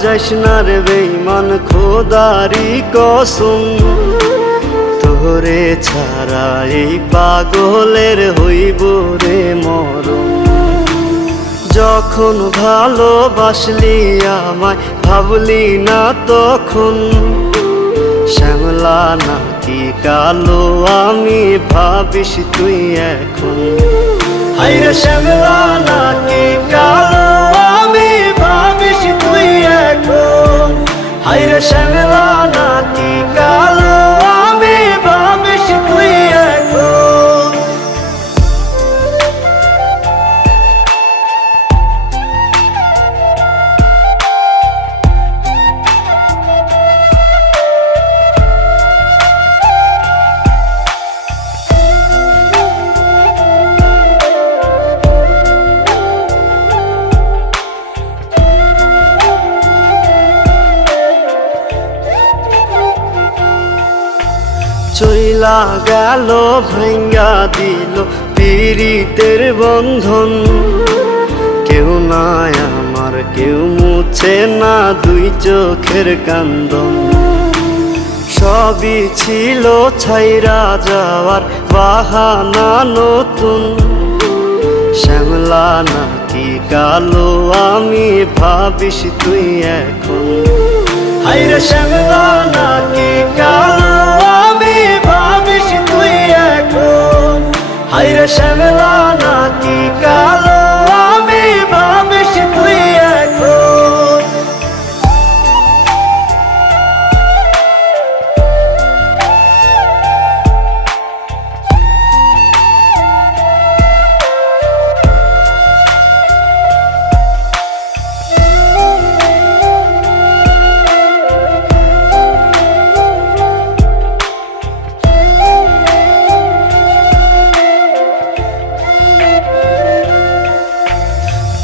যাইস না রে বেঈমান খোদারি কসম, তোরে ছাড়া এই পাগলের হইব রে মরণ। যখন ভালোবাসলি আমায় ভাবলি না তখন, শ্যামলা নাকি কালো আমি ভাবিস তুই এখন। হায়রে শ্যামলা নাকি কালো আমি ভাবিস তুই এখন। হায়রে শ্যামলা নাকি কালো আমি ভাবিস তুই এখন। চইলা গেল ভাঙ্গা দিল পীড়িতের বন্ধন, কেউ নাই আমার কেউ মুছে না দুই চোখের কান্দন। সবই ছিল ছাইরা যাওয়ার বাহানা নতুন, শ্যামলা নাকি কালো আমি ভাবিস তুই এখন। হায়রে শ্যামলা নাকি কালো আমি ভাবিস তুই এখন। হায়রে শ্যামলা নাকি কালো আমি ভাবিস তুই এখন।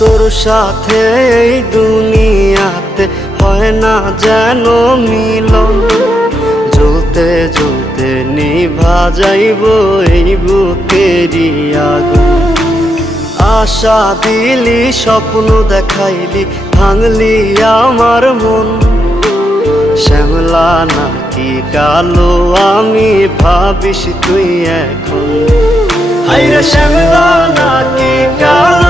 তোর সাথে এই দুনিয়াতে হয় না যেন মিলন, জ্বলতে জ্বলতে নিভা যাইব এই বুকেরই আগুন। আশা দিলি স্বপ্ন দেখাইলি ভাঙলি আমার মন, শ্যামলা নাকি কালো আমি ভাবিস তুই এখন। হায়রে শ্যামলা নাকি কালো